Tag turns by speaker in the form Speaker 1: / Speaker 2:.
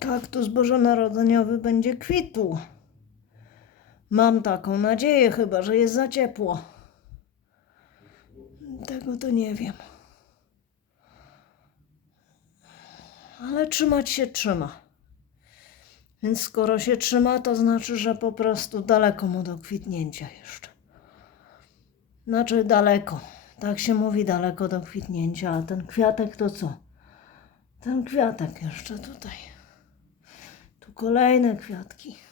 Speaker 1: Kaktus bożonarodzeniowy będzie kwitł. Mam taką nadzieję, chyba że jest za ciepło. Tego to nie wiem. Ale trzymać się trzyma. Więc skoro się trzyma, to znaczy, że po prostu daleko mu do kwitnięcia jeszcze. Znaczy daleko. Tak się mówi daleko do kwitnięcia, a ten kwiatek to co? Ten kwiatek jeszcze tutaj. Tu kolejne kwiatki.